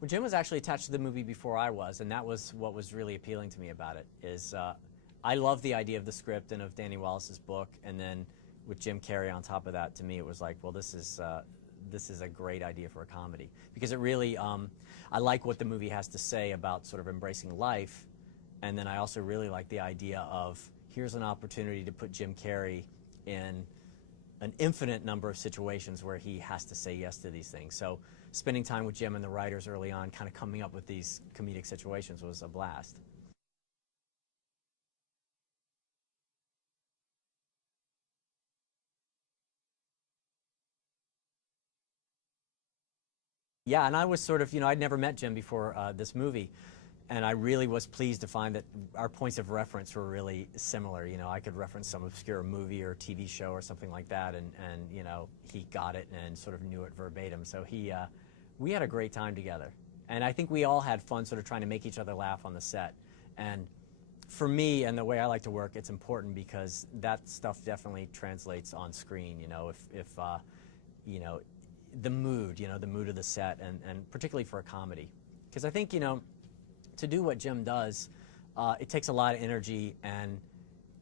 Well, Jim was actually attached to the movie before I was, and that was what was really appealing to me about it, is I love the idea of the script and of Danny Wallace's book, and then with Jim Carrey on top of that, to me it was like, well, this is a great idea for a comedy. Because it really, I like what the movie has to say about sort of embracing life, and then I also really like the idea of, here's an opportunity to put Jim Carrey in an infinite number of situations where he has to say yes to these things. So spending time with Jim and the writers early on, kind of coming up with these comedic situations, was a blast. Yeah, and I was sort of, I'd never met Jim before this movie, and I really was pleased to find that our points of reference were really similar. I could reference some obscure movie or TV show or something like that, and he got it and sort of knew it verbatim. So we had a great time together. And I think we all had fun sort of trying to make each other laugh on the set. And for me, and the way I like to work, it's important because that stuff definitely translates on screen. If the mood, the mood of the set, and particularly for a comedy. Because I think, to do what Jim does, it takes a lot of energy and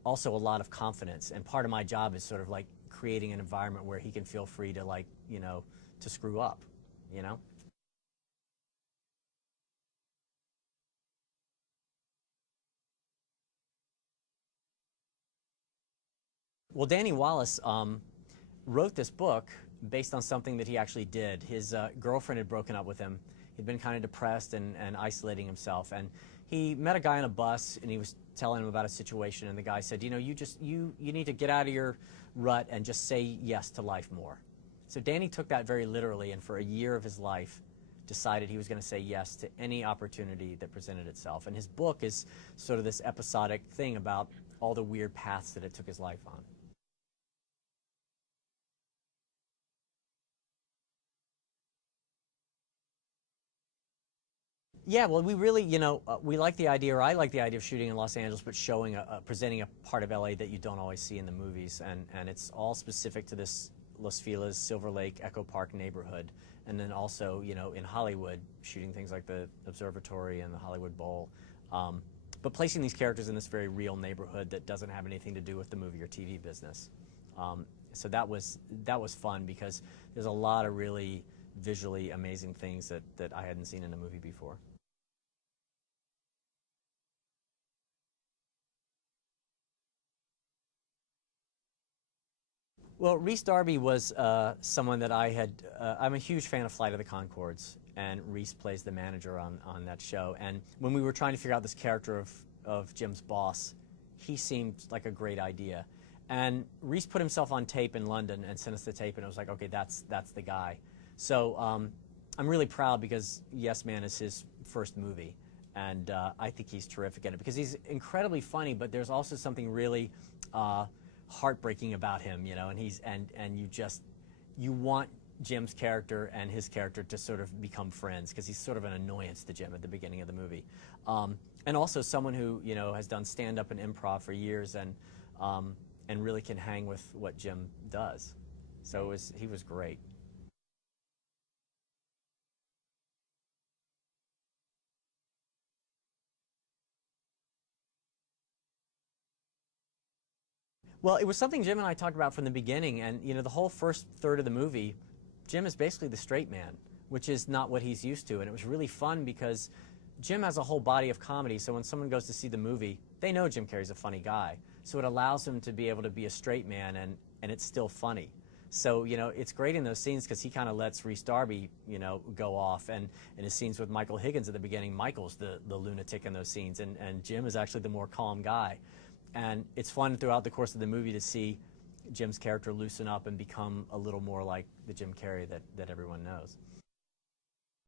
also a lot of confidence. And part of my job is sort of like creating an environment where he can feel free to to screw up, Well, Danny Wallace wrote this book based on something that he actually did. His girlfriend had broken up with him. He'd been kind of depressed and isolating himself. And he met a guy on a bus, and he was telling him about a situation, and the guy said, you need to get out of your rut and just say yes to life more. So Danny took that very literally, and for a year of his life decided he was going to say yes to any opportunity that presented itself. And his book is sort of this episodic thing about all the weird paths that it took his life on. Yeah, well, we really, we like the idea, or I like the idea of shooting in Los Angeles, but showing, presenting a part of LA that you don't always see in the movies, and it's all specific to this Los Feliz, Silver Lake, Echo Park neighborhood, and then also, in Hollywood, shooting things like the Observatory and the Hollywood Bowl, but placing these characters in this very real neighborhood that doesn't have anything to do with the movie or TV business. So that was fun because there's a lot of really visually amazing things that I hadn't seen in a movie before. Well, Rhys Darby was someone that I had, I'm a huge fan of Flight of the Conchords, and Rhys plays the manager on that show. And when we were trying to figure out this character of Jim's boss, he seemed like a great idea. And Rhys put himself on tape in London and sent us the tape, and it was like, okay, that's the guy. So I'm really proud because Yes Man is his first movie, and I think he's terrific at it because he's incredibly funny, but there's also something really heartbreaking about him, and you want Jim's character and his character to sort of become friends because he's sort of an annoyance to Jim at the beginning of the movie, and also someone who has done stand-up and improv for years and really can hang with what Jim does. So he was great. Well, it was something Jim and I talked about from the beginning, and the whole first third of the movie, Jim is basically the straight man, which is not what he's used to, and it was really fun because Jim has a whole body of comedy, so when someone goes to see the movie, they know Jim Carrey's a funny guy, so it allows him to be able to be a straight man, and it's still funny. So, it's great in those scenes because he kind of lets Rhys Darby, go off, and in his scenes with Michael Higgins at the beginning, Michael's the lunatic in those scenes, and Jim is actually the more calm guy. And it's fun throughout the course of the movie to see Jim's character loosen up and become a little more like the Jim Carrey that everyone knows.